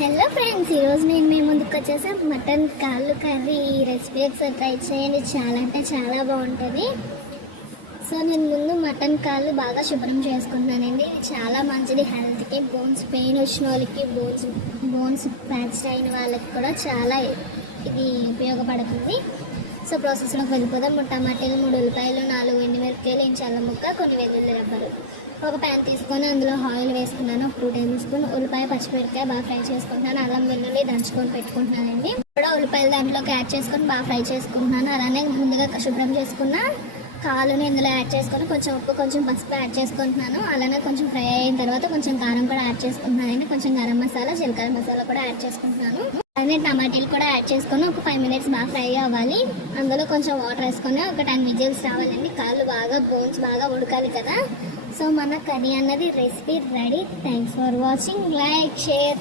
Hello friends, ఈరోజు నేను మీ ముందుకు వచ్చేసా మటన్ కాళ్ళు కర్రీ. ఈ రెసిపీ ఒకసారి ట్రై చేయండి, చాలా అంటే చాలా బాగుంటుంది. సో నేను ముందు మటన్ కాళ్ళు బాగా శుభ్రం చేసుకుంటున్నానండి. ఇది చాలా మంచిది హెల్త్కి. బోన్స్ పెయిన్ వచ్చిన వాళ్ళకి, బోన్స్ ఫ్రాక్చర్ అయిన వాళ్ళకి కూడా చాలా ఇది ఉపయోగపడుతుంది. సో ప్రాసెస్లోకి వెళ్ళిపోదాం. టమాటాలు 3 ఉల్లిపాయలు, 4 ఎండుమిరపకాయలు, ఇంచు అల్లం ముక్క, కొన్ని వెల్లుల్లి రబ్బరు. ఒక ప్యాన్ తీసుకొని అందులో ఆయిల్ వేసుకున్నాను. 2 టేబుల్ స్పూన్. ఉల్లిపాయ పచ్చిమిరపకాయ బాగా ఫ్రై చేసుకుంటున్నాను. అల్లం వెల్లుల్లి దంచుకొని పెట్టుకుంటున్నానండి. కూడా ఉల్లిపాయలు దాంట్లోకి యాడ్ చేసుకొని బాగా ఫ్రై చేసుకుంటున్నాను. అలానే ముందుగా శుభ్రం చేసుకున్న కాలుని ఇందులో యాడ్ చేసుకొని కొంచెం ఉప్పు, కొంచెం పసుపు యాడ్ చేసుకుంటున్నాను. అలానే కొంచెం ఫ్రై అయిన తర్వాత కొంచెం కారం కూడా యాడ్ చేసుకుంటున్నానండి. కొంచెం గరం మసాలా, జీలకర్ర మసాలా కూడా యాడ్ చేసుకుంటున్నాను. అలానే టమాటాలు కూడా యాడ్ చేసుకొని ఒక 5 మినిట్స్ బాగా ఫ్రై అవ్వాలి. అందులో కొంచెం వాటర్ వేసుకొని ఒక 10 విజిల్స్ రావాలండి. కాళ్ళు బాగా, బోన్స్ బాగా ఉడకాలి కదా. సో మన కర్రీ అన్నది recipe ready. Thanks for watching. Like, share.